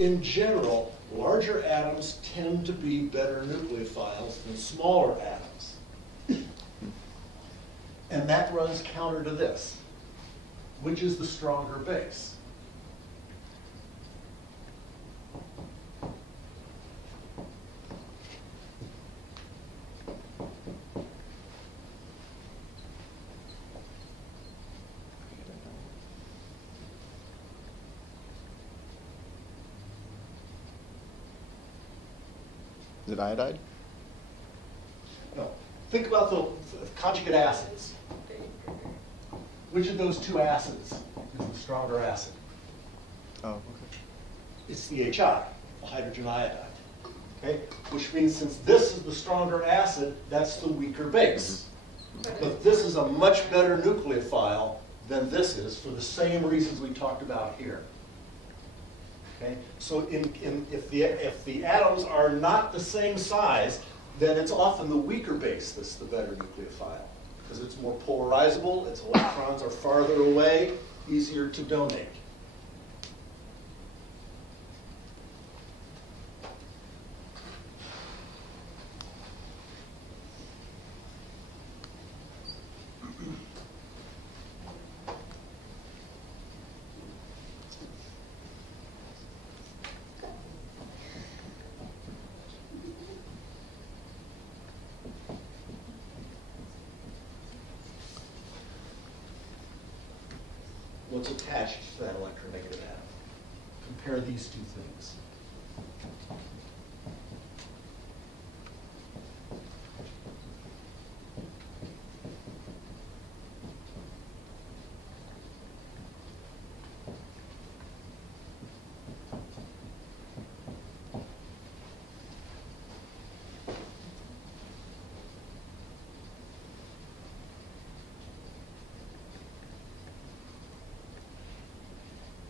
in general, larger atoms tend to be better nucleophiles than smaller atoms. And that runs counter to this. Which is the stronger base? Is it iodide? No. Think about the conjugate acids. Which of those two acids is the stronger acid? Oh, okay. It's the HI, the hydrogen iodide. Okay? Which means since this is the stronger acid, that's the weaker base. But this is a much better nucleophile than this is for the same reasons we talked about here. Okay? So if the atoms are not the same size, then it's often the weaker base that's the better nucleophile. Because it's more polarizable, its electrons are farther away, easier to donate. What's attached to that electronegative atom? Compare these two things.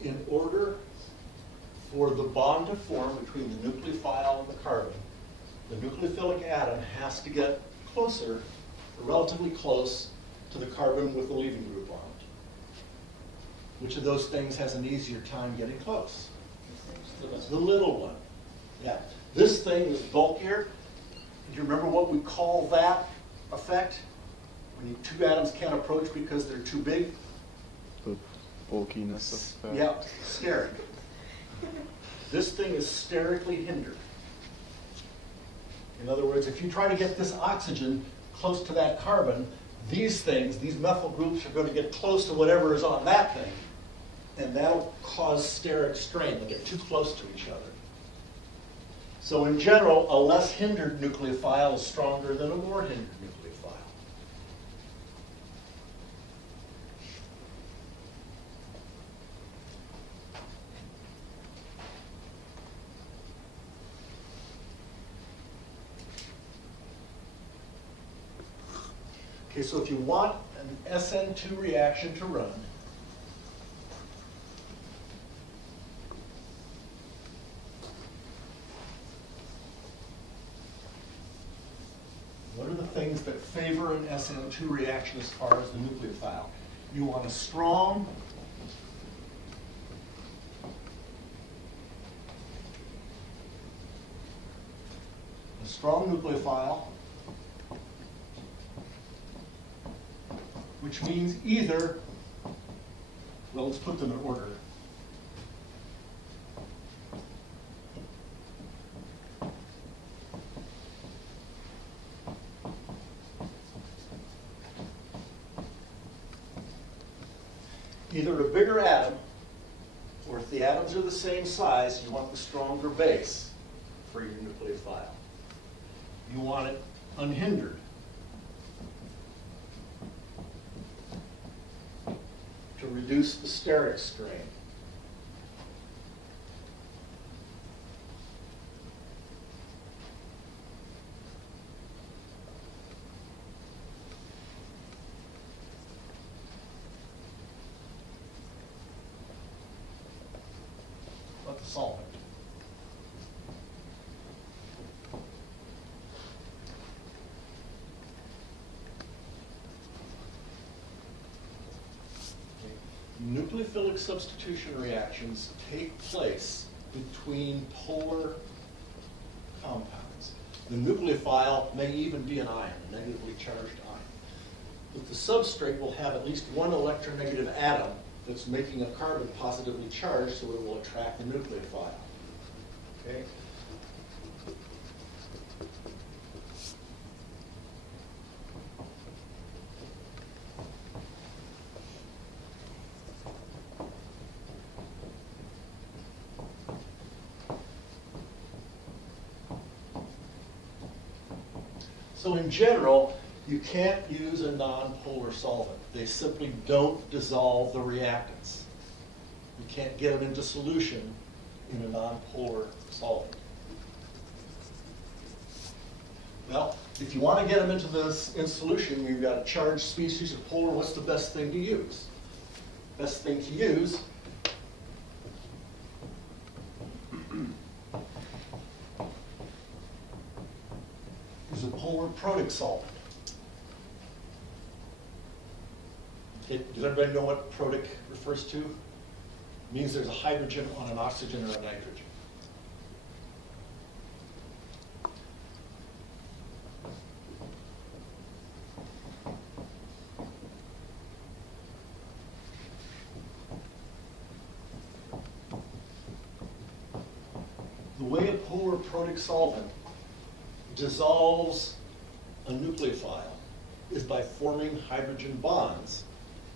In order for the bond to form between the nucleophile and the carbon, the nucleophilic atom has to get closer, or relatively close, to the carbon with the leaving group on it. Which of those things has an easier time getting close? The little one. Yeah. This thing is bulkier. Do you remember what we call that effect? When two atoms can't approach because they're too big? The bulkiness of Yeah, steric. This thing is sterically hindered. In other words, if you try to get this oxygen close to that carbon, these things, these methyl groups, are going to get close to whatever is on that thing, and that'll cause steric strain. They'll get too close to each other. So in general, a less hindered nucleophile is stronger than a more hindered nucleophile. Okay, so if you want an SN2 reaction to run, what are the things that favor an SN2 reaction as far as the nucleophile? You want a strong nucleophile, which means either, well, let's put them in order. Either a bigger atom, or if the atoms are the same size, you want the stronger base for your nucleophile. You want it unhindered. To reduce the steric strain. What the solvent? Nucleophilic substitution reactions take place between polar compounds. The nucleophile may even be an ion, a negatively charged ion. But the substrate will have at least one electronegative atom that's making a carbon positively charged, so it will attract the nucleophile. Okay? So in general, you can't use a nonpolar solvent. They simply don't dissolve the reactants. You can't get them into solution in a nonpolar solvent. Well, if you want to get them into this in solution, you've got a charged species of polar. What's the best thing to use? Best thing to use is a polar protic solvent. Okay, does everybody know what protic refers to? It means there's a hydrogen on an oxygen or a nitrogen. The way a polar protic solvent dissolves a nucleophile is by forming hydrogen bonds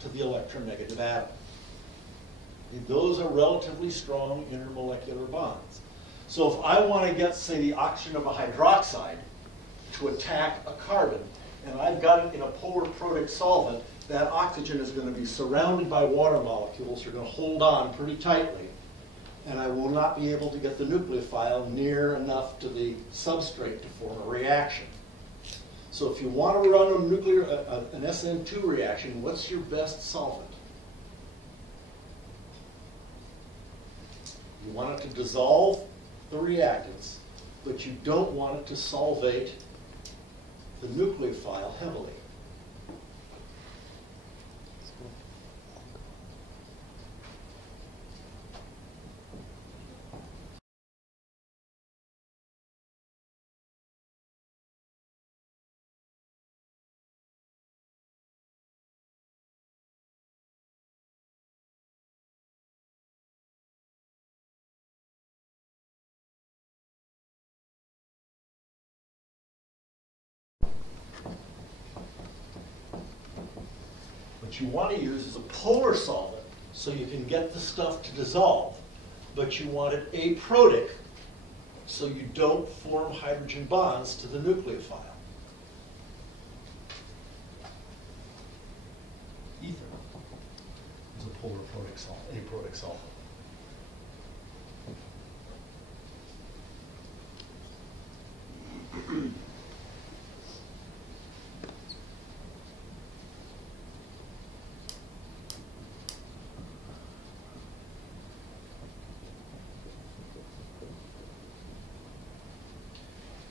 to the electronegative atom. Those are relatively strong intermolecular bonds. So if I want to get, say, the oxygen of a hydroxide to attack a carbon, and I've got it in a polar protic solvent, that oxygen is going to be surrounded by water molecules. They're going to hold on pretty tightly, and I will not be able to get the nucleophile near enough to the substrate to form a reaction. So if you want to run an SN2 reaction, what's your best solvent? You want it to dissolve the reactants, but you don't want it to solvate the nucleophile heavily. What you want to use is a polar solvent so you can get the stuff to dissolve, but you want it aprotic so you don't form hydrogen bonds to the nucleophile. Ether is a polar protic solvent, aprotic solvent.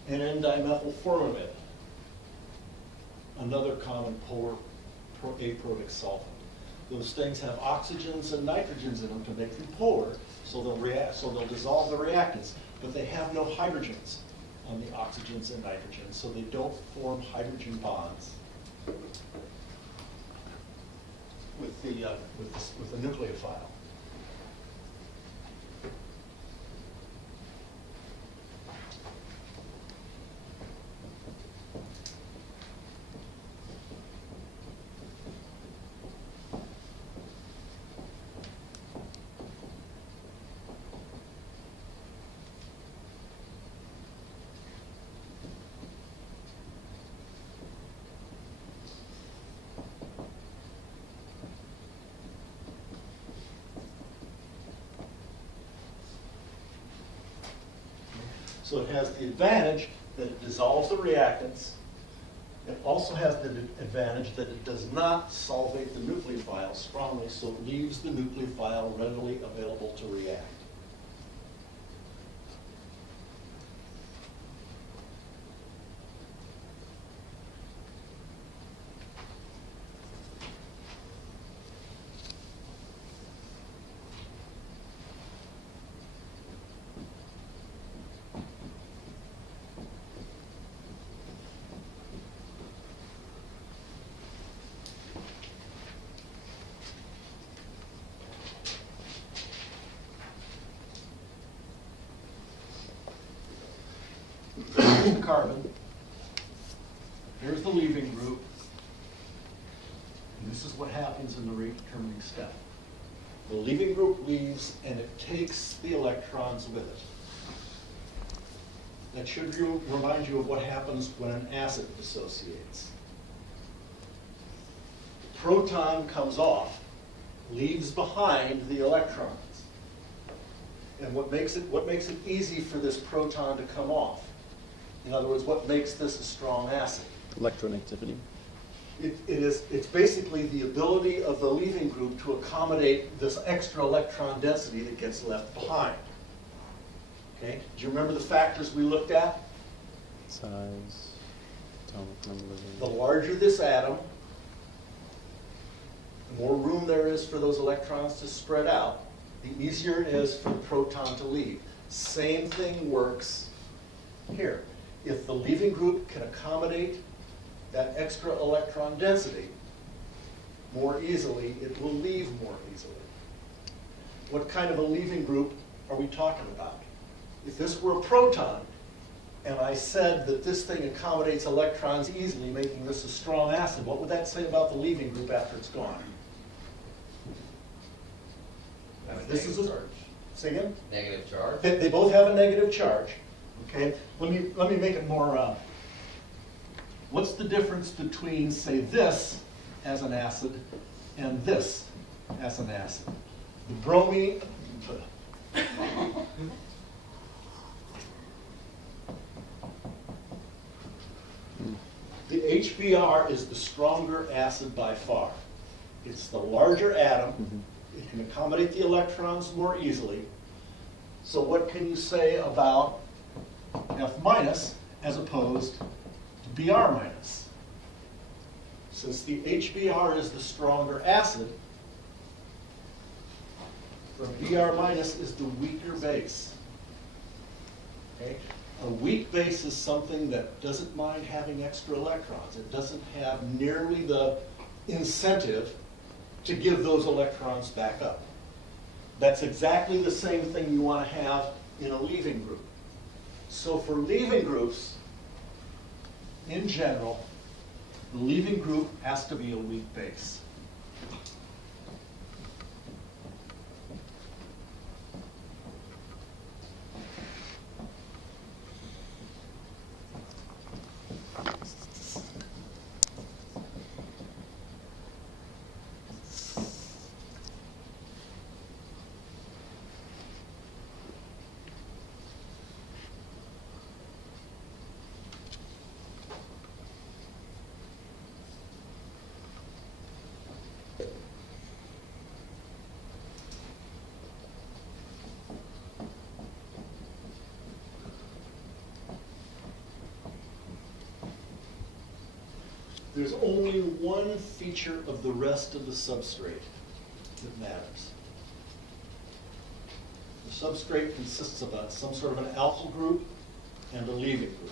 And N-dimethylformamide, another common polar aprotic solvent. Those things have oxygens and nitrogens in them to make them polar, so they'll dissolve the reactants, but they have no hydrogens on the oxygens and nitrogens, so they don't form hydrogen bonds with the nucleophile. So it has the advantage that it dissolves the reactants. It also has the advantage that it does not solvate the nucleophile strongly, so it leaves the nucleophile readily available to react. Here's the carbon. Here's the leaving group. And this is what happens in the rate determining step. The leaving group leaves and it takes the electrons with it. That should remind you of what happens when an acid dissociates. The proton comes off, leaves behind the electrons. And what makes it easy for this proton to come off? In other words, what makes this a strong acid? Electronegativity. It's basically the ability of the leaving group to accommodate this extra electron density that gets left behind. Okay? Do you remember the factors we looked at? Size, atomic number. The larger this atom, the more room there is for those electrons to spread out, the easier it is for the proton to leave. Same thing works here. If the leaving group can accommodate that extra electron density more easily, it will leave more easily. What kind of a leaving group are we talking about? If this were a proton, and I said that this thing accommodates electrons easily, making this a strong acid, what would that say about the leaving group after it's gone? This is a charge. Say again? Negative charge. They both have a negative charge. Okay. Let me make it more. What's the difference between, say, this as an acid and this as an acid? The bromine. The HBr is the stronger acid by far. It's the larger atom. It can accommodate the electrons more easily. So what can you say about F minus as opposed to Br minus? Since the HBr is the stronger acid, the Br minus is the weaker base. Okay? A weak base is something that doesn't mind having extra electrons. It doesn't have nearly the incentive to give those electrons back up. That's exactly the same thing you want to have in a leaving group. So for leaving groups, in general, the leaving group has to be a weak base. There's only one feature of the rest of the substrate that matters. The substrate consists of some sort of an alkyl group and a leaving group.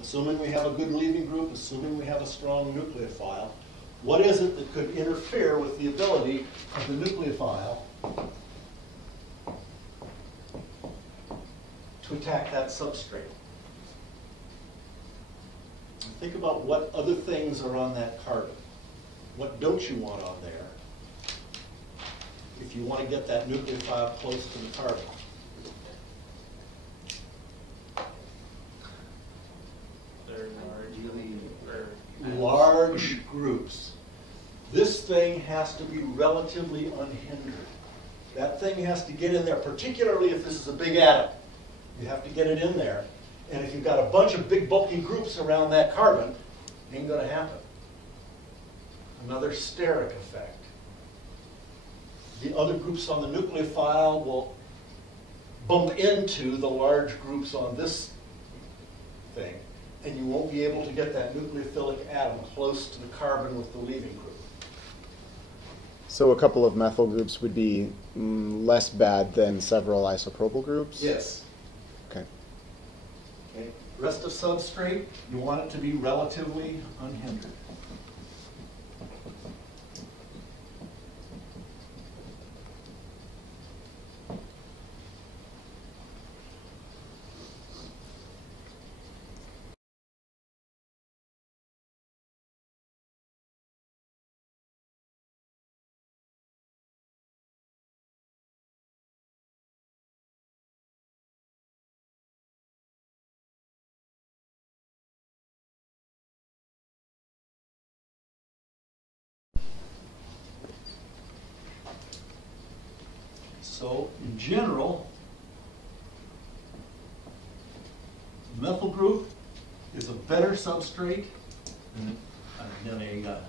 Assuming we have a good leaving group, assuming we have a strong nucleophile, what is it that could interfere with the ability of the nucleophile to attack that substrate? Think about what other things are on that carbon. What don't you want on there if you want to get that nucleophile close to the carbon? They're large. Large groups. This thing has to be relatively unhindered. That thing has to get in there, particularly if this is a big atom. You have to get it in there. And if you've got a bunch of big bulky groups around that carbon, it ain't going to happen. Another steric effect. The other groups on the nucleophile will bump into the large groups on this thing, and you won't be able to get that nucleophilic atom close to the carbon with the leaving group. So a couple of methyl groups would be less bad than several isopropyl groups? Yes. Okay. Okay. Rest of substrate, you want it to be relatively unhindered. In general, methyl group is a better substrate than a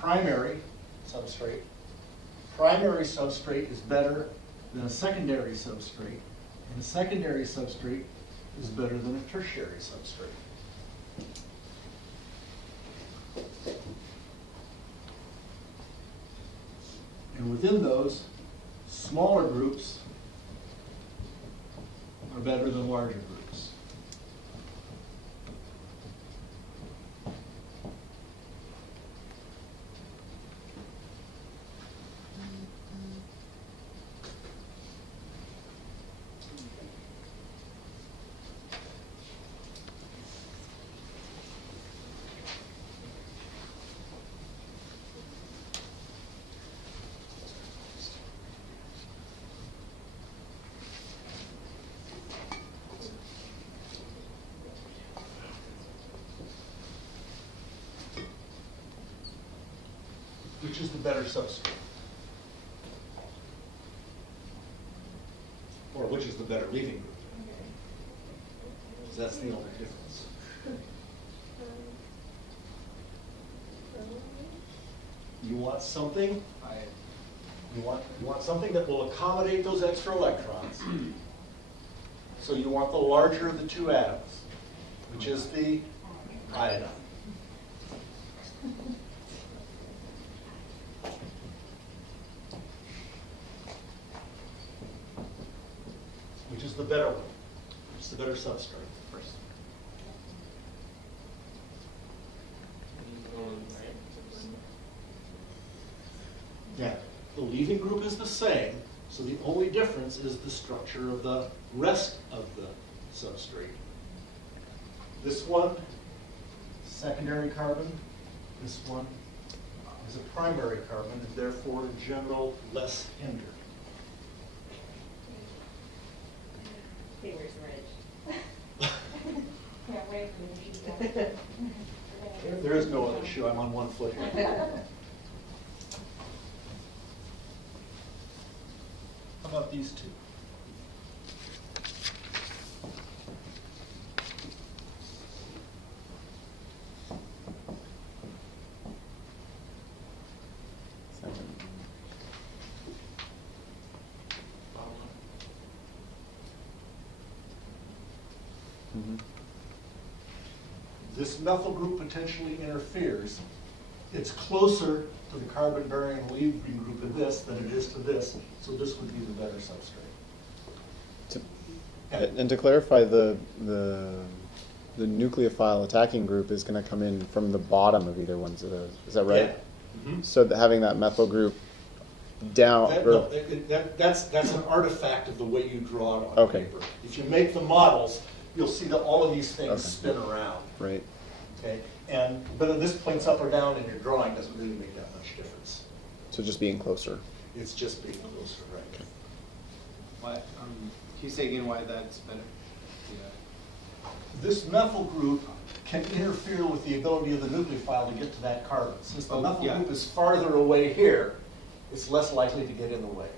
primary substrate. Primary substrate is better than a secondary substrate, and a secondary substrate is better than a tertiary substrate. And within those, smaller groups are better than larger groups. Which is the better substrate? Or which is the better leaving group? Because that's the only difference. You want something, you want something that will accommodate those extra electrons. So you want the larger of the two atoms, which is the iodine. Which is the better one? Which is the better substrate? Yeah, the leaving group is the same, so the only difference is the structure of the rest of the substrate. This one, secondary carbon. This one is a primary carbon, and therefore, in general, less hindered. Fingers rich. Can't wait for the meeting. There is no other shoe. I'm on one foot here. How about these two? This methyl group potentially interferes. It's closer to the carbon-bearing leaving group of this than it is to this, so this would be the better substrate. And to clarify, the nucleophile attacking group is going to come in from the bottom of either one. Is that right? Yeah. Mm-hmm. So having that methyl group down. That's an artifact of the way you draw it on Okay. paper. If you make the models, you'll see that all of these things Okay. spin around. Right. Okay, and whether this points up or down in your drawing doesn't really make that much difference. So just being closer. It's just being closer, right? Why, can you say again why that's better? Yeah. This methyl group can interfere with the ability of the nucleophile to get to that carbon. Since the methyl yeah. group is farther away here, it's less likely to get in the way.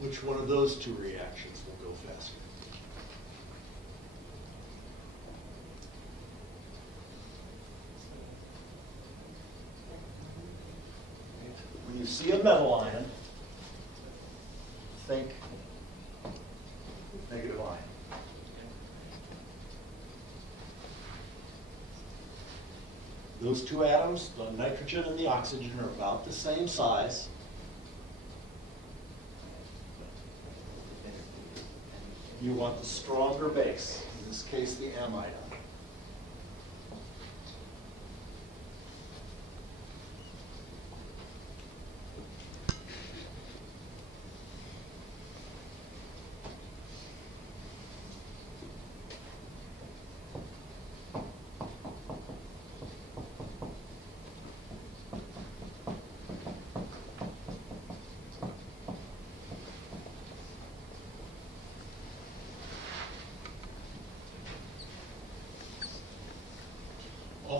Which one of those two reactions will go faster? When you see a metal ion, think negative ion. Those two atoms, the nitrogen and the oxygen, are about the same size. You want the stronger base, in this case the amide.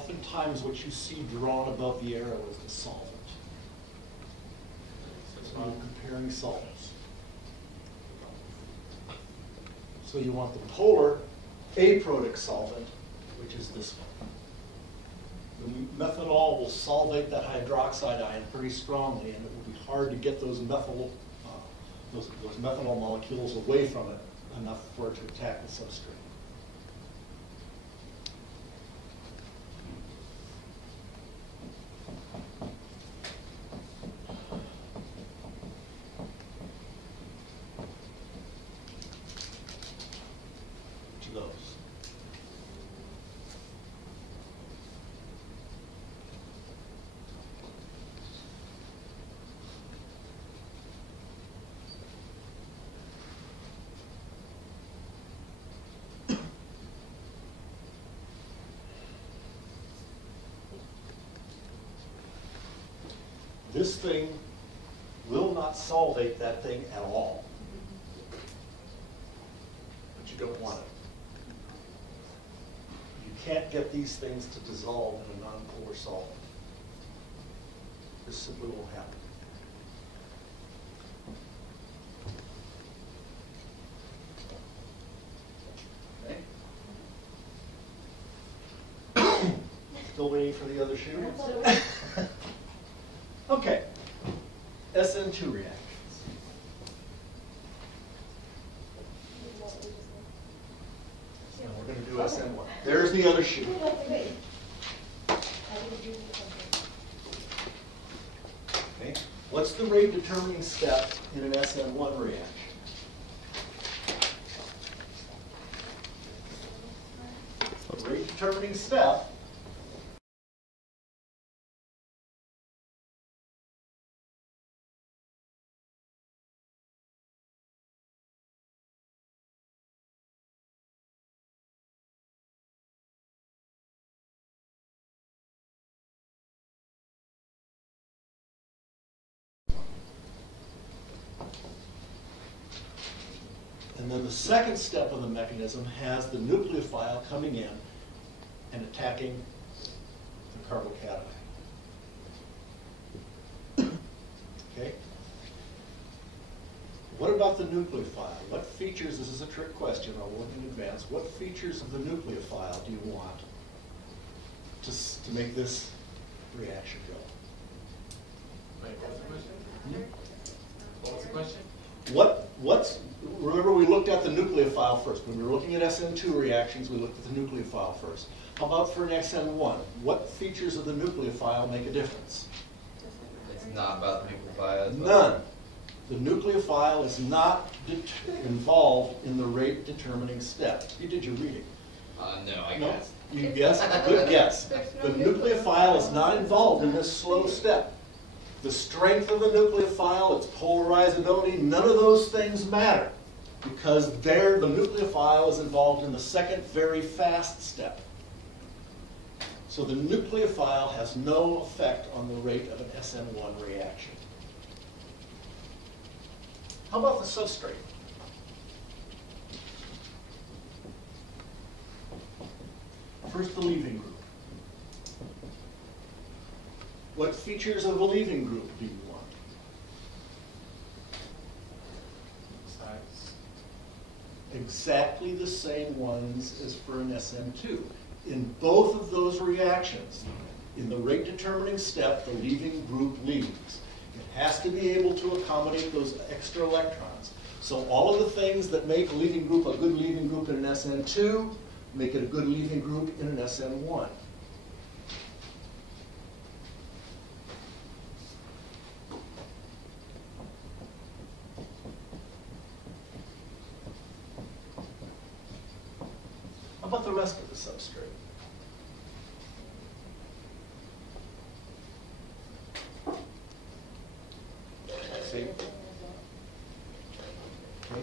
oftentimes what you see drawn above the arrow is the solvent. So you're comparing solvents. So you want the polar aprotic solvent, which is this one. The methanol will solvate that hydroxide ion pretty strongly, and it will be hard to get those methanol molecules away from it enough for it to attack the substrate. To those. This thing will not solvate that thing at all. But you don't want it. You can't get these things to dissolve in a nonpolar solvent. This simply won't happen. Okay. Still waiting for the other shoe? Okay, SN2 reactions. And we're going to do SN1. There's the other shoe. Okay, what's the rate determining step in an SN1 reaction? The rate determining step and then the second step of the mechanism has the nucleophile coming in and attacking the carbocation. Okay? What about the nucleophile? What features, this is a trick question, I'll warn in advance, what features of the nucleophile do you want to make this reaction go? Wait, what's the question? What's the question? Remember we looked at the nucleophile first. When we were looking at SN2 reactions, we looked at the nucleophile first. How about for an XN1? What features of the nucleophile make a difference? It's not about the nucleophile. it's about- None. The nucleophile is not involved in the rate determining step. You did your reading. No, I No? guess. You guessed? Good guess. The nucleophile is not involved in this slow step. The strength of the nucleophile, its polarizability, none of those things matter because the nucleophile is involved in the second very fast step. So the nucleophile has no effect on the rate of an SN1 reaction. How about the substrate? First, the leaving group. What features of a leaving group do you want? Size. Exactly the same ones as for an SM2. In both of those reactions, in the rate determining step, the leaving group leaves. It has to be able to accommodate those extra electrons. So all of the things that make a leaving group a good leaving group in an SN2 make it a good leaving group in an SN1. How about the rest of the substrate? See? Okay.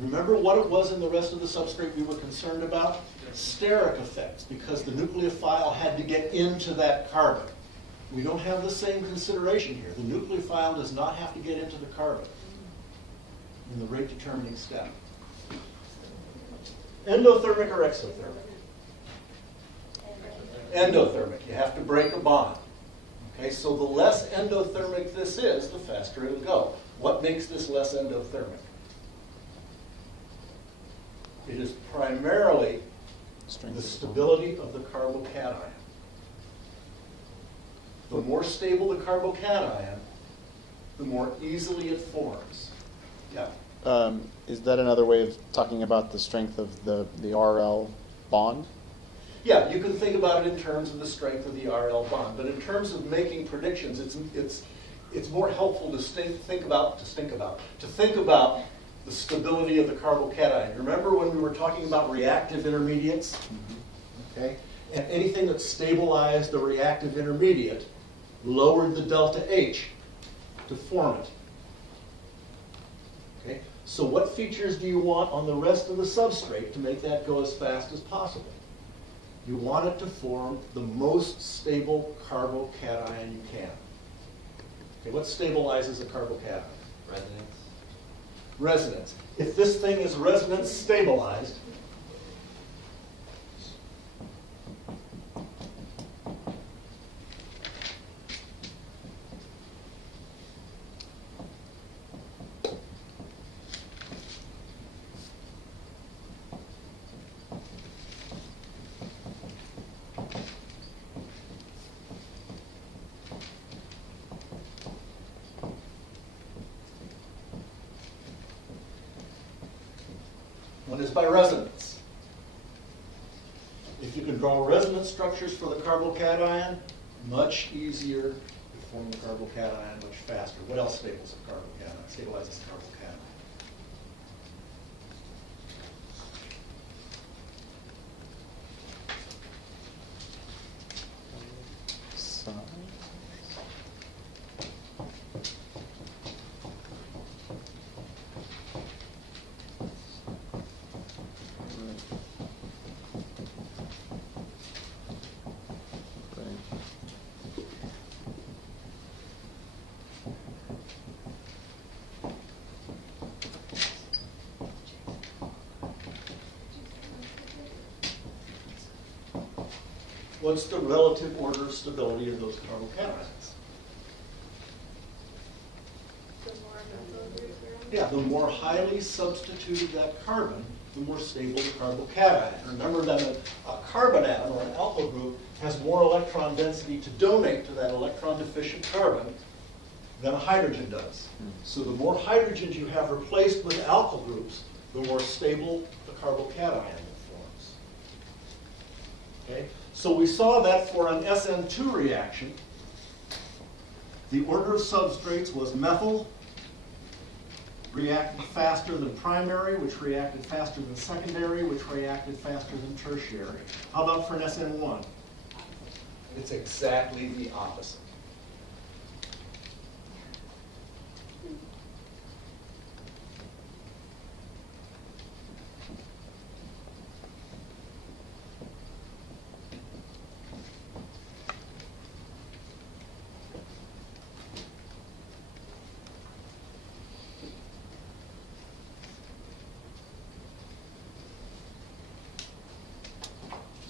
Remember what it was in the rest of the substrate we were concerned about? Steric effects, because the nucleophile had to get into that carbon. We don't have the same consideration here. The nucleophile does not have to get into the carbon in the rate determining step. Endothermic or exothermic? Endothermic. You have to break a bond. Okay, so the less endothermic this is, the faster it'll go. What makes this less endothermic? It is primarily the stability of the carbocation. The more stable the carbocation, the more easily it forms. Yeah. Is that another way of talking about the strength of the RL bond? Yeah, you can think about it in terms of the strength of the RL bond, but in terms of making predictions, it's more helpful to think about the stability of the carbocation. Remember when we were talking about reactive intermediates? Okay, and anything that stabilized the reactive intermediate lowered the delta H to form it. Okay, so what features do you want on the rest of the substrate to make that go as fast as possible? You want it to form the most stable carbocation you can. Okay, what stabilizes a carbocation? Resonance. Resonance. If this thing is resonance stabilized, one is by resonance. If you can draw resonance structures for the carbocation, much easier to form the carbocation much faster. What else stabilizes the carbocation? What's the relative order of stability of those carbocations? Yeah, the more highly substituted that carbon, the more stable the carbocation. Remember that a carbon atom or an alkyl group has more electron density to donate to that electron deficient carbon than a hydrogen does. So the more hydrogens you have replaced with alkyl groups, the more stable the carbocation forms. Okay? So we saw that for an SN2 reaction, the order of substrates was methyl, reacted faster than primary, which reacted faster than secondary, which reacted faster than tertiary. How about for an SN1? It's exactly the opposite.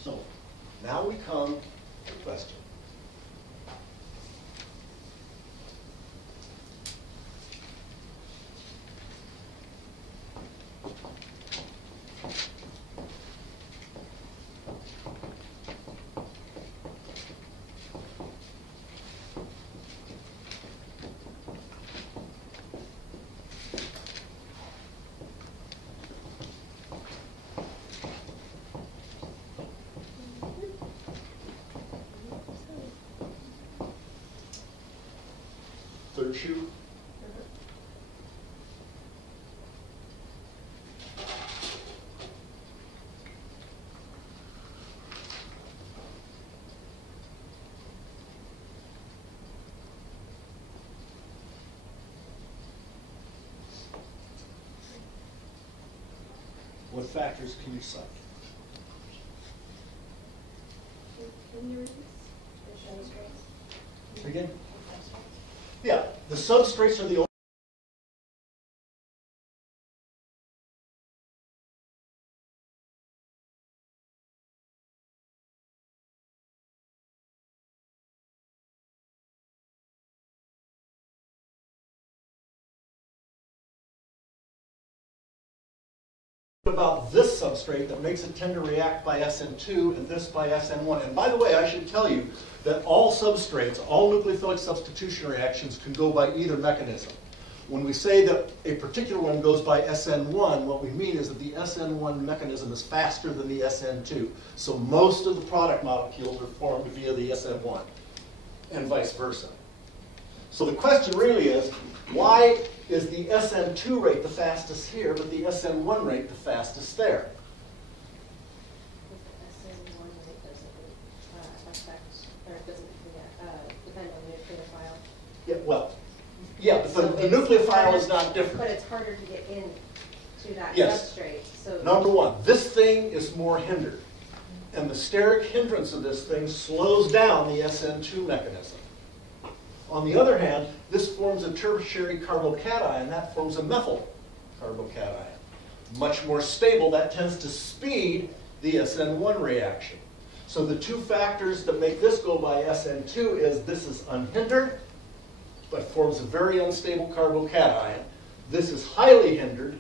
So now we come to the question. Third shoe. What factors can you cite? Can you read this? The substrates? Again? Yeah, the substrates are the about this substrate that makes it tend to react by SN2 and this by SN1. And by the way, I should tell you that all substrates, all nucleophilic substitution reactions can go by either mechanism. When we say that a particular one goes by SN1, what we mean is that the SN1 mechanism is faster than the SN2. So most of the product molecules are formed via the SN1 and vice versa. So the question really is, why is the SN2 rate the fastest here, but the SN1 rate the fastest there? SN1 rate doesn't affect, or it doesn't depend on the nucleophile. Yeah, well, yeah, but the nucleophile is not different. But it's harder to get into that Yes. substrate. So Number one, this thing is more hindered. And the steric hindrance of this thing slows down the SN2 mechanism. On the other hand, this forms a tertiary carbocation, that forms a methyl carbocation. Much more stable, that tends to speed the SN1 reaction. So the two factors that make this go by SN2 is this is unhindered, but forms a very unstable carbocation. This is highly hindered,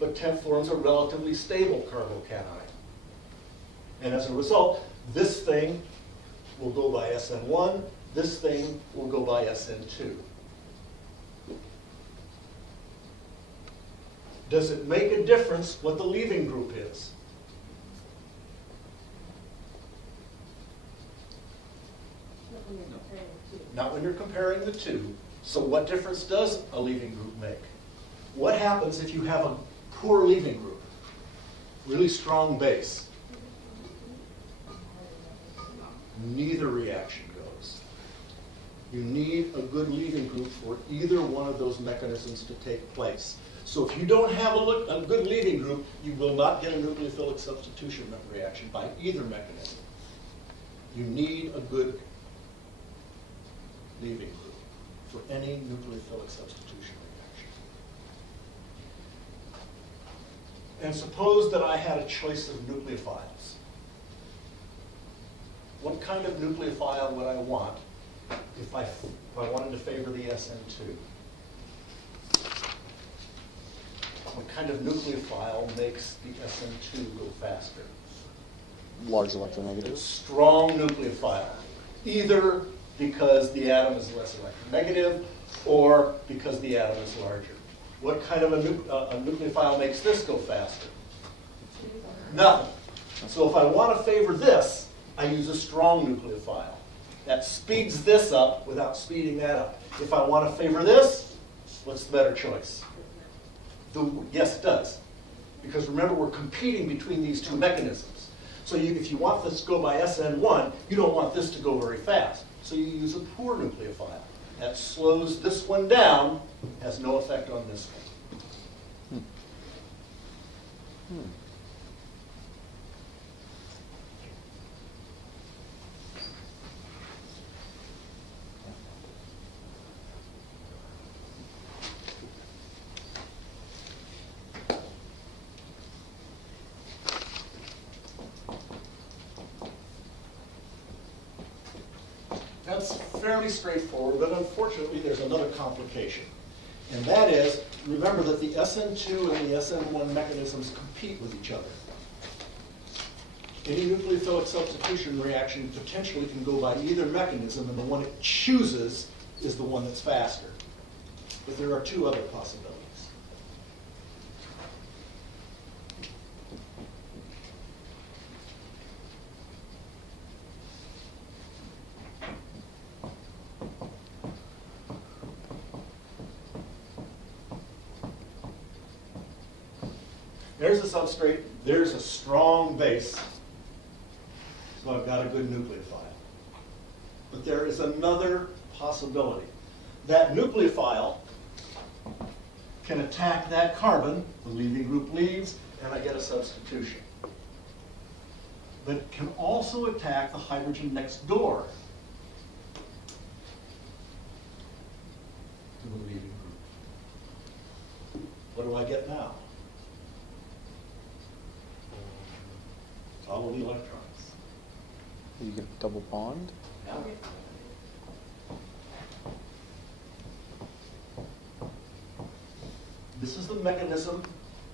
but forms a relatively stable carbocation. And as a result, this thing will go by SN1, this thing will go by SN2. Does it make a difference what the leaving group is? Not when you're comparing the two. So what difference does a leaving group make? What happens if you have a poor leaving group? Really strong base. Neither reaction goes. You need a good leaving group for either one of those mechanisms to take place. So if you don't have a good leaving group, you will not get a nucleophilic substitution reaction by either mechanism. You need a good leaving group for any nucleophilic substitution reaction. And suppose that I had a choice of nucleophiles. What kind of nucleophile would I want if I wanted to favor the SN2? What kind of nucleophile makes the SN2 go faster? Large electronegative. Strong nucleophile, either because the atom is less electronegative or because the atom is larger. What kind of a nucleophile makes this go faster? Nothing. So if I want to favor this, I use a strong nucleophile. That speeds this up without speeding that up. If I want to favor this, what's the better choice? Yes, it does. Because remember, we're competing between these two mechanisms. So if you want this to go by SN1, you don't want this to go very fast. So you use a poor nucleophile. That slows this one down, has no effect on this one. That's fairly straightforward, but unfortunately there's another complication. And that is, remember that the SN2 and the SN1 mechanisms compete with each other. Any nucleophilic substitution reaction potentially can go by either mechanism, and the one it chooses is the one that's faster. But there are two other possibilities. There's a substrate, there's a strong base, so I've got a good nucleophile. But there is another possibility. That nucleophile can attack that carbon, the leaving group leaves, and I get a substitution. But it can also attack the hydrogen next door to the leaving group. What do I get now? All of the electrons. You get double bond. Yeah. This is the mechanism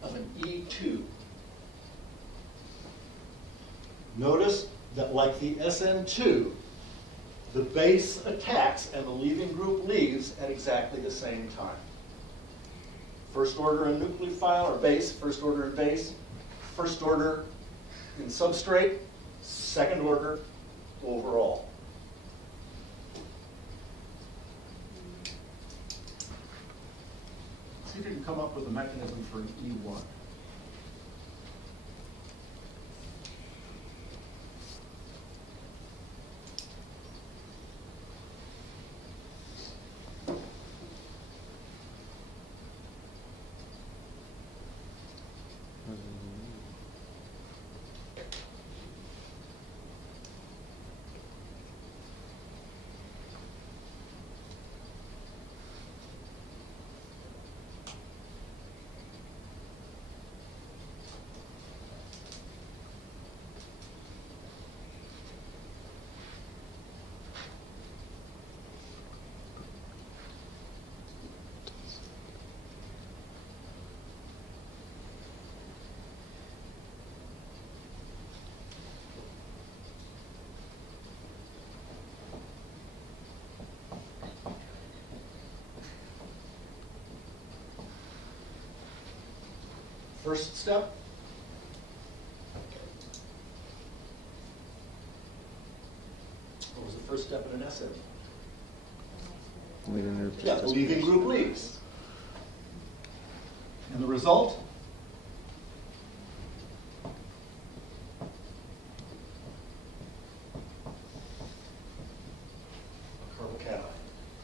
of an E2 Notice that like the SN2, the base attacks and the leaving group leaves at exactly the same time. First order in nucleophile or base, first order in base, first order in substrate, second order overall. See if you can come up with a mechanism for an E1. First step. What was the first step in an SN? Leaving group. Yeah, the leaving group leaves. And the result? A carbocation.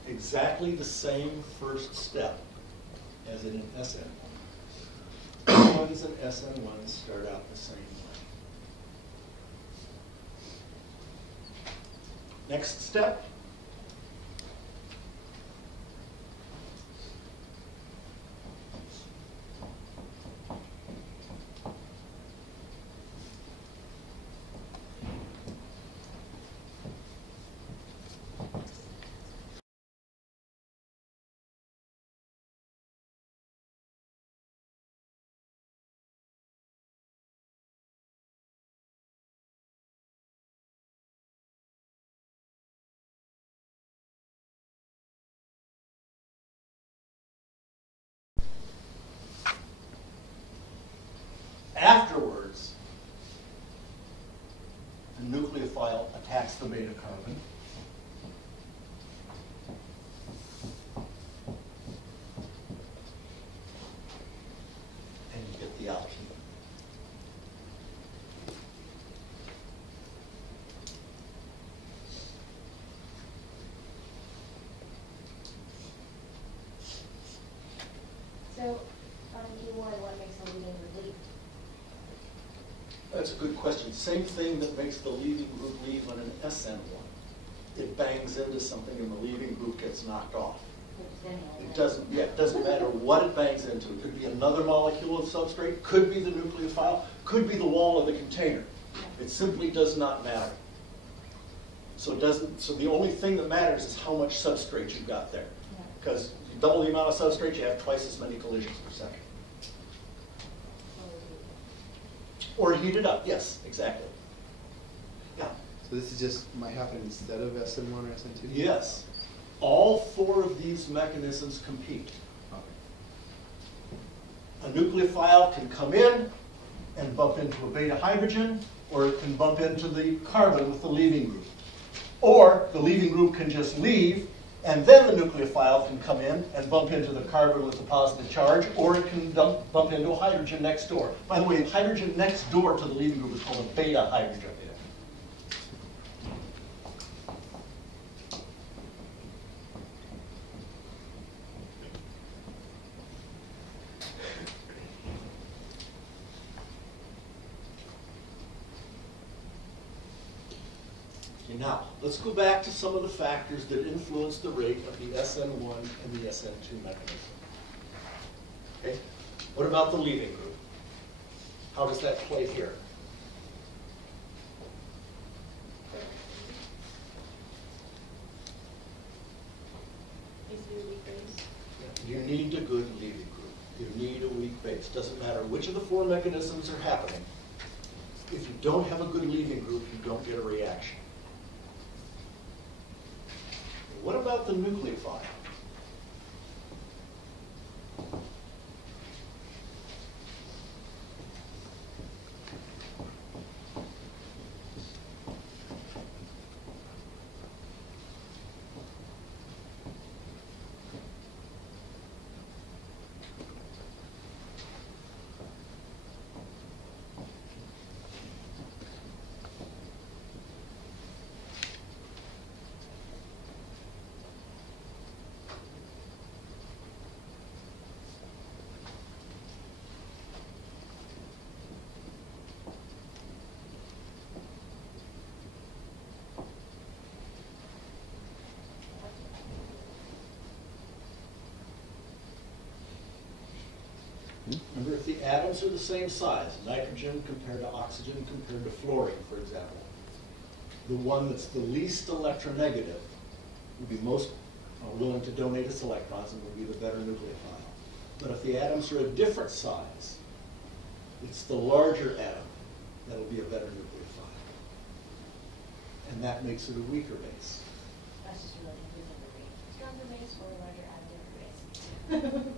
Exactly the same first step as in an SN. S1s and SN1s start out the same way. Next step. Afterwards, the nucleophile attacks the beta carbon. And you get the alkene. So, on E1, what makes a leaving group leave? That's a good question. Same thing that makes the leaving group leave on an SN1. It bangs into something and the leaving group gets knocked off. It doesn't matter what it bangs into. It could be another molecule of substrate, could be the nucleophile, could be the wall of the container. It simply does not matter. So the only thing that matters is how much substrate you've got there. Because if you double the amount of substrate, you have twice as many collisions per second. Or heat it up, yes, exactly. Yeah. So this is just might happen instead of SN1 or SN2? Yes. All four of these mechanisms compete. Okay. A nucleophile can come in and bump into a beta hydrogen, or it can bump into the carbon with the leaving group. Or the leaving group can just leave, and then the nucleophile can come in and bump into the carbon with the positive charge, or it can bump into a hydrogen next door. By the way, the hydrogen next door to the leaving group is called a beta hydrogen. Now, let's go back to some of the factors that influence the rate of the SN1 and the SN2 mechanism. Okay, what about the leaving group? How does that play here? You need a good leaving group. You need a weak base. Doesn't matter which of the four mechanisms are happening. If you don't have a good leaving group, you don't get a reaction. What about the nucleophile? Remember, if the atoms are the same size, nitrogen compared to oxygen compared to fluorine, for example, the one that's the least electronegative would be most willing to donate its electrons and would be the better nucleophile. But if the atoms are a different size, it's the larger atom that'll be a better nucleophile. And that makes it a weaker base. That's just really confusing for me. Stronger base or larger atom, weaker base?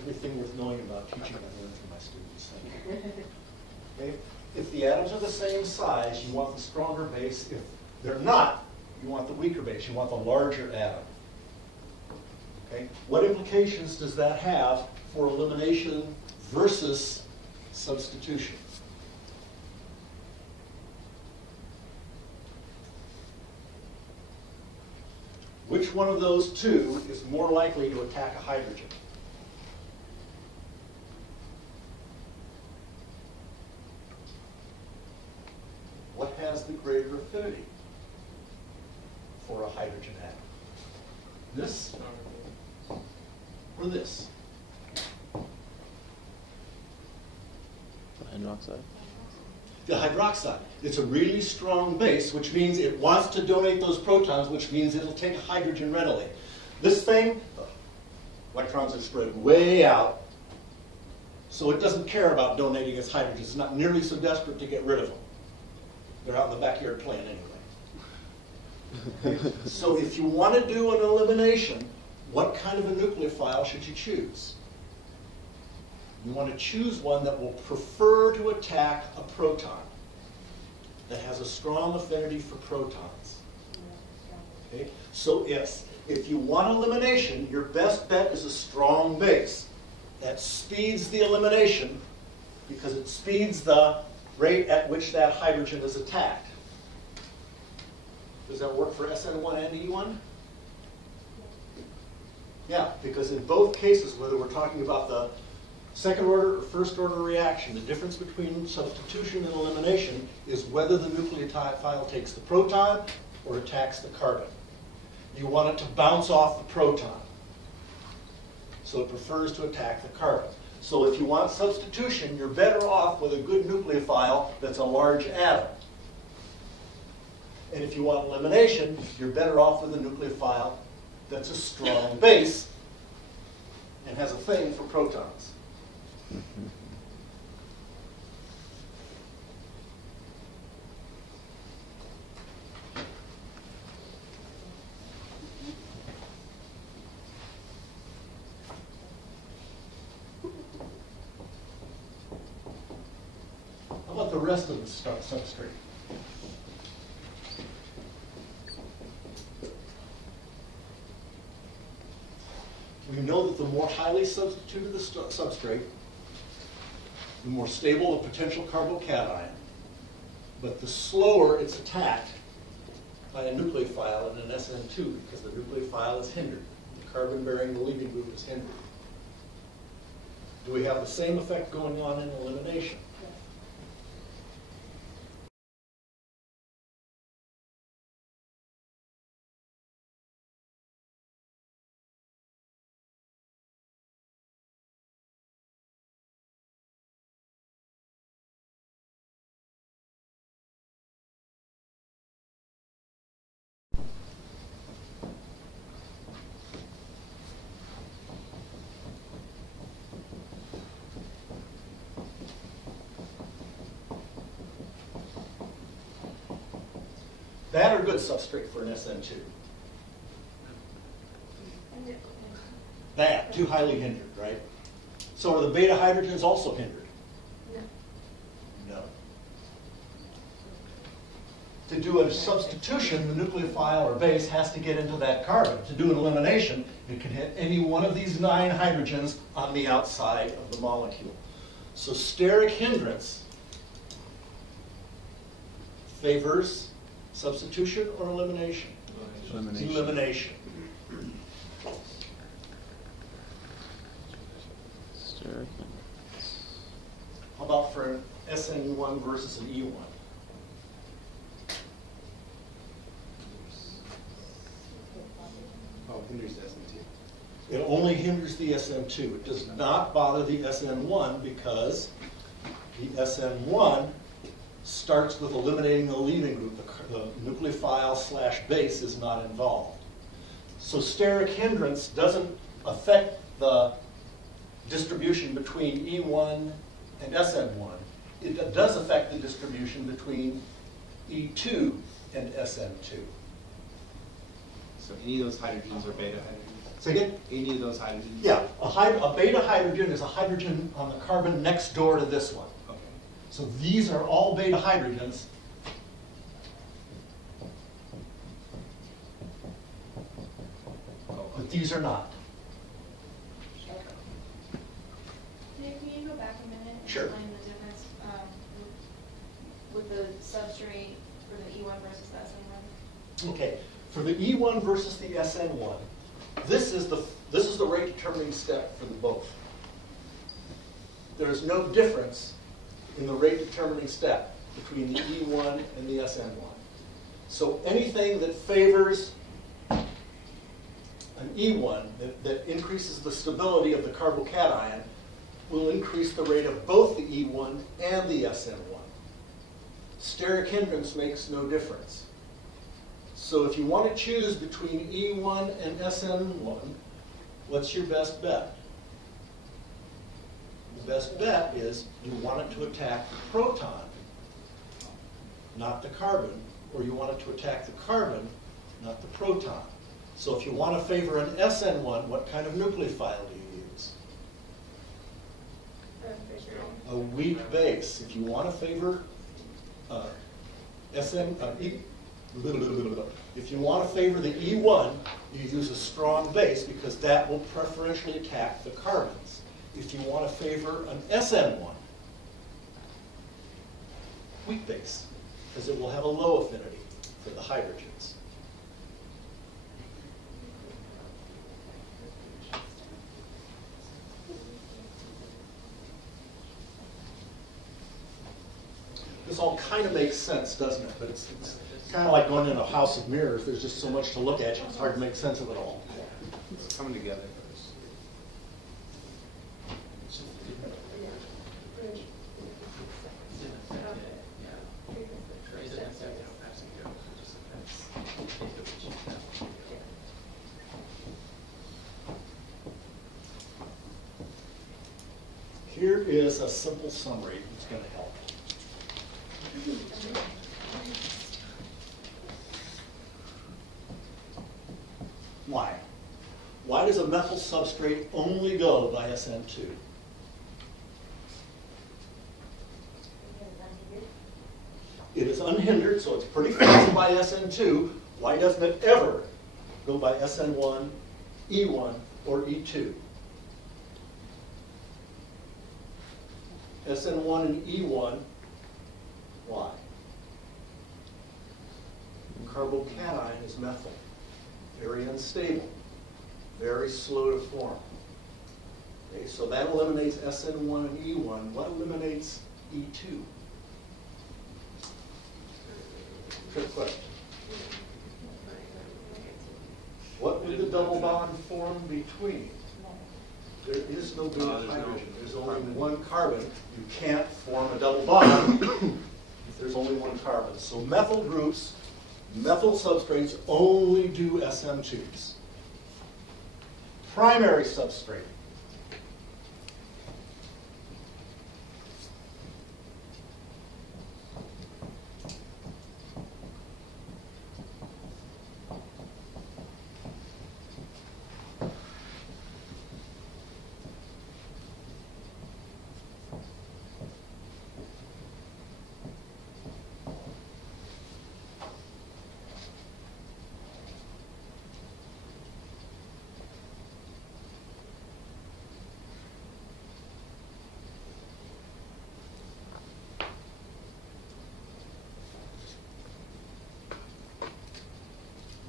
Everything worth knowing about teaching I learned from my students. Okay? If the atoms are the same size, you want the stronger base. If they're not, you want the weaker base. You want the larger atom. Okay? What implications does that have for elimination versus substitution? Which one of those two is more likely to attack a hydrogen? What has the greater affinity for a hydrogen atom? This or this? Hydroxide. The hydroxide. It's a really strong base, which means it wants to donate those protons, which means it'll take hydrogen readily. This thing, electrons are spread way out, so it doesn't care about donating its hydrogen. It's not nearly so desperate to get rid of them. They're out in the backyard playing anyway. So if you want to do an elimination, what kind of a nucleophile should you choose? You want to choose one that will prefer to attack a proton, that has a strong affinity for protons. Okay? So yes, if you want elimination, your best bet is a strong base. That speeds the elimination because it speeds the rate at which that hydrogen is attacked. Does that work for SN1 and E1? Yeah, because in both cases, whether we're talking about the second order or first order reaction, the difference between substitution and elimination is whether the nucleophile takes the proton or attacks the carbon. You want it to bounce off the proton. So it prefers to attack the carbon. So if you want substitution, you're better off with a good nucleophile that's a large atom. And if you want elimination, you're better off with a nucleophile that's a strong base and has a thing for protons. How about the rest of the substrate? We know that the more highly substituted the substrate, the more stable the potential carbocation, but the slower it's attacked by a nucleophile in an SN2 because the nucleophile is hindered. The carbon bearing the leaving group is hindered. Do we have the same effect going on in elimination? Bad or good substrate for an SN2? Bad, too highly hindered, right? So are the beta hydrogens also hindered? No. No. To do a substitution, the nucleophile or base has to get into that carbon. To do an elimination, it can hit any one of these 9 hydrogens on the outside of the molecule. So steric hindrance favors substitution or elimination? Elimination. Elimination. Steric. How about for an SN1 versus an E1? Oh, hinders SN2. It only hinders the SN2. It does not bother the SN1 because the SN1 starts with eliminating the leaving group. The nucleophile / base is not involved. So steric hindrance doesn't affect the distribution between E1 and SN1. It does affect the distribution between E2 and SN2. So any of those hydrogens are beta hydrogens? So again, Any of those hydrogens? yeah, a beta hydrogen is a hydrogen on the carbon next door to this one. Okay. So these are all beta hydrogens. But these are not. Dave, can you go back a minute and Sure. explain the difference with the substrate for the E1 versus the SN1? Okay, for the E1 versus the SN1, this is the rate determining step for the both. There is no difference in the rate determining step between the E1 and the SN1. So anything that favors an E1 that increases the stability of the carbocation will increase the rate of both the E1 and the SN1. Steric hindrance makes no difference. So if you want to choose between E1 and SN1, what's your best bet? The best bet is you want it to attack the proton, not the carbon, or you want it to attack the carbon, not the proton. So if you want to favor an SN1, what kind of nucleophile do you use? A weak base. If you want to favor if you want to favor the E1, you use a strong base because that will preferentially attack the carbons. If you want to favor an SN1, weak base, because it will have a low affinity for the hydrogens. This all kind of makes sense, doesn't it? But it's kind of like going in a house of mirrors. There's just so much to look at. It's hard to make sense of it all. It's coming together. Here is a simple summary that's going to help. Why? Why does a methyl substrate only go by SN2? It is unhindered, so it's pretty fast by SN2. Why doesn't it ever go by SN1, E1, or E2? SN1 and E1, why? Carbocation is methyl, very unstable, very slow to form. Okay, so that eliminates SN1 and E1. What eliminates E2? Trick question. What would the double bond form between? There is no beta hydrogen. There's only one carbon. You can't form a double bond if there's only one carbon. So methyl groups, methyl substrates only do SM2s. Primary substrate.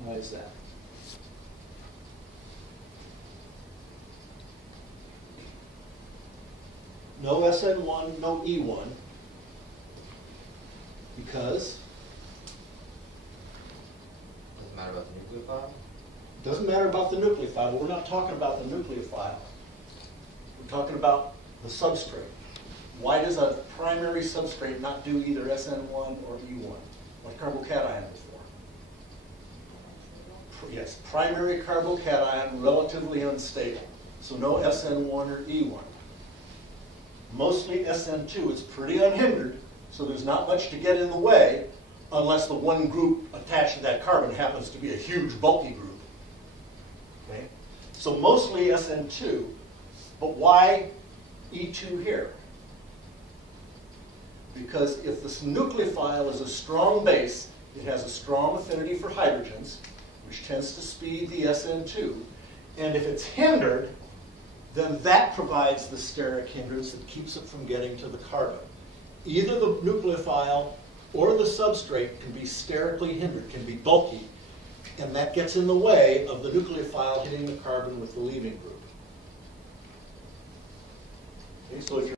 Why is that? No SN1, no E1, because Doesn't matter about the nucleophile? it doesn't matter about the nucleophile, but we're not talking about the nucleophile. We're talking about the substrate. Why does a primary substrate not do either SN1 or E1, like carbocation before? Yes, primary carbocation, relatively unstable. So no SN1 or E1. Mostly SN2, it's pretty unhindered, so there's not much to get in the way unless the one group attached to that carbon happens to be a huge bulky group. Okay? So mostly SN2, but why E2 here? Because if this nucleophile is a strong base, it has a strong affinity for hydrogens, which tends to speed the SN2. And if it's hindered, then that provides the steric hindrance that keeps it from getting to the carbon. Either the nucleophile or the substrate can be sterically hindered, can be bulky, and that gets in the way of the nucleophile hitting the carbon with the leaving group. Okay, so if you're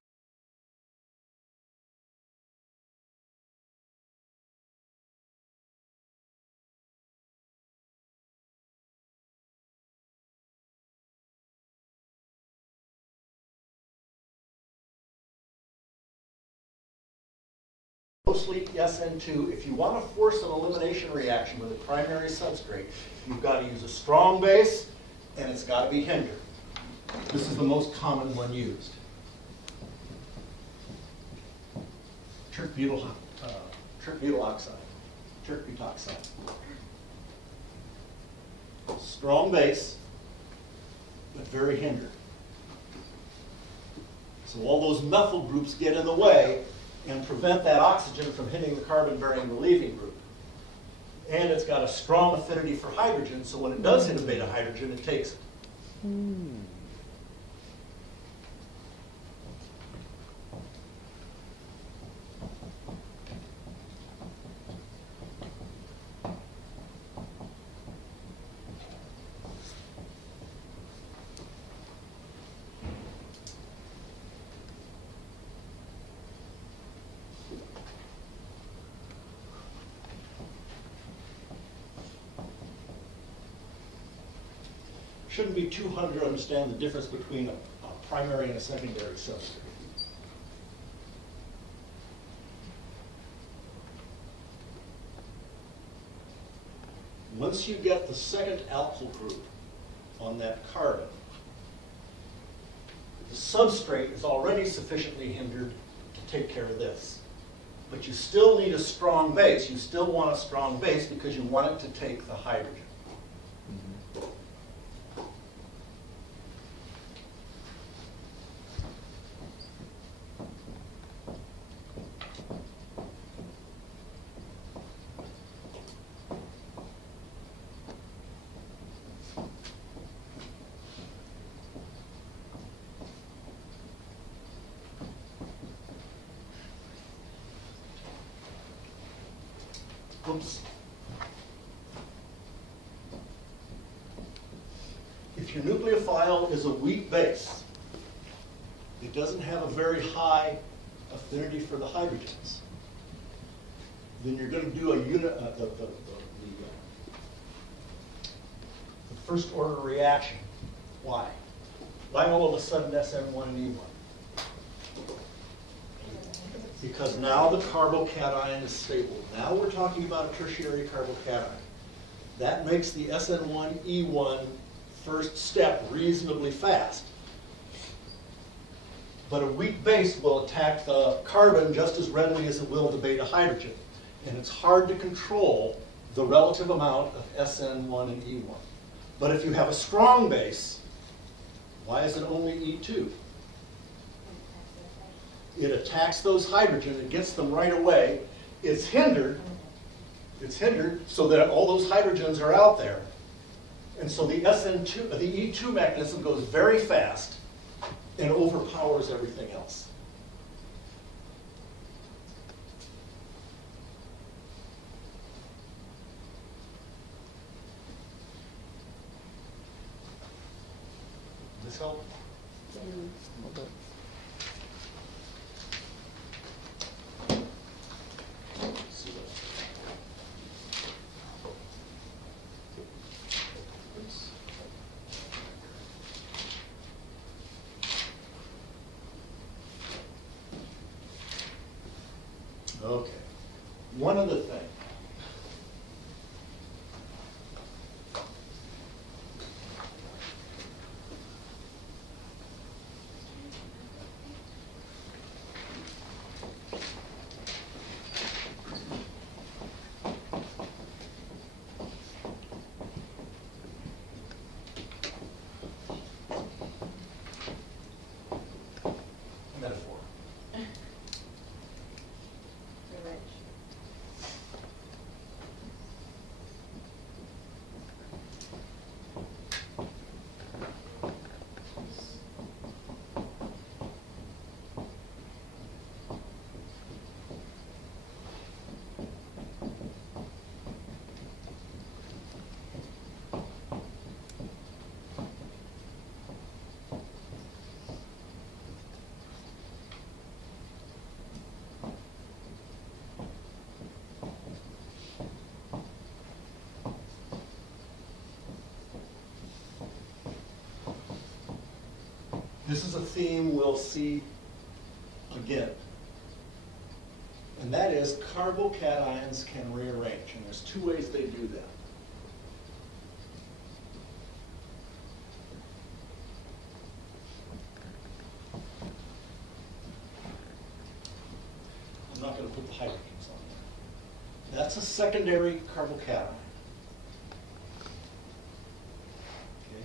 mostly SN2, if you want to force an elimination reaction with a primary substrate, you've got to use a strong base, and it's got to be hindered. This is the most common one used. Tert butyl oxide, tert butoxide. Strong base, but very hindered. So all those methyl groups get in the way and prevent that oxygen from hitting the carbon-bearing relieving group. And it's got a strong affinity for hydrogen, so when it does hit a beta hydrogen, it takes it. Shouldn't be too hard to understand the difference between a primary and a secondary substrate. Once you get the second alkyl group on that carbon, the substrate is already sufficiently hindered to take care of this. But you still need a strong base. You still want a strong base because you want it to take the hydrogen. Oops. If your nucleophile is a weak base, it doesn't have a very high affinity for the hydrogens, then you're going to do a the first order reaction. Why? Why all of a sudden SN1 and E1? Because now the carbocation is stable. Now we're talking about a tertiary carbocation. That makes the SN1, E1 first step reasonably fast. But a weak base will attack the carbon just as readily as it will the beta hydrogen. And it's hard to control the relative amount of SN1 and E1. But if you have a strong base, why is it only E2? It attacks those hydrogen, it gets them right away. It's hindered so that all those hydrogens are out there. And so the SN2, the E2 mechanism goes very fast and overpowers everything else. this help? See what- Oops. Okay. One other thing. Metaphor. The ridge. This is a theme we'll see again. And that is carbocations can rearrange, and there's two ways they do that. I'm not going to put the hydrogens on there. That's a secondary carbocation. Okay.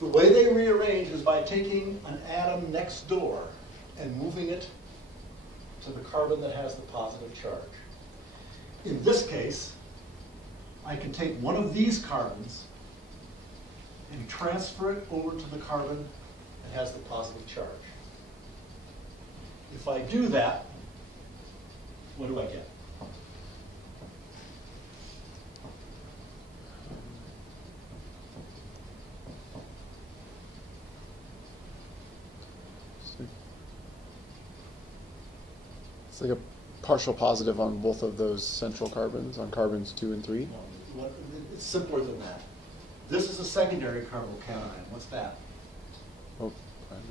The way they rearrange is by taking an atom next door and moving it to the carbon that has the positive charge. In this case, I can take one of these carbons and transfer it over to the carbon that has the positive charge. If I do that, what do I get? It's like a partial positive on both of those central carbons, on carbons 2 and 3. No, it's simpler than that. This is a secondary carbocation. What's that? Oh, primary.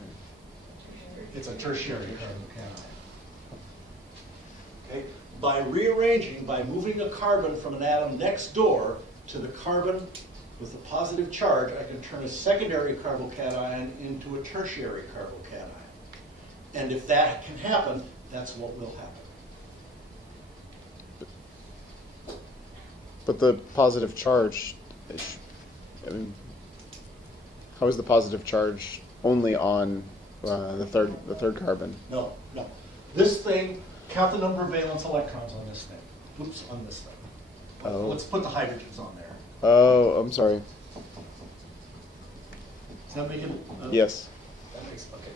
It's a tertiary carbocation. Okay? By rearranging, by moving a carbon from an atom next door to the carbon with the positive charge, I can turn a secondary carbocation into a tertiary carbocation. And if that can happen, that's what will happen. But the positive charge, I mean, how is the positive charge only on the third carbon? No, no. This thing, count the number of valence electrons on this thing. Oops, on this thing. Oh. Let's put the hydrogens on there. Oh, I'm sorry. Does that make it? Yes. That makes, okay.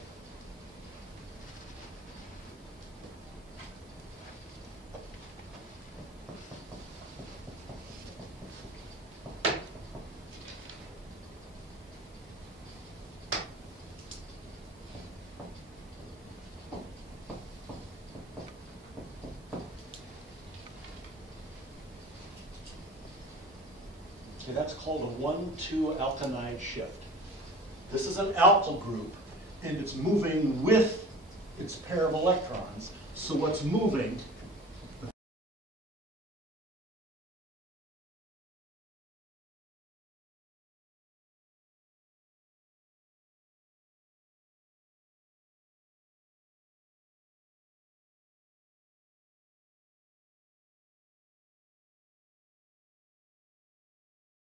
Okay, that's called a 1,2 alkynide shift. This is an alkyl group, and it's moving with its pair of electrons. So what's moving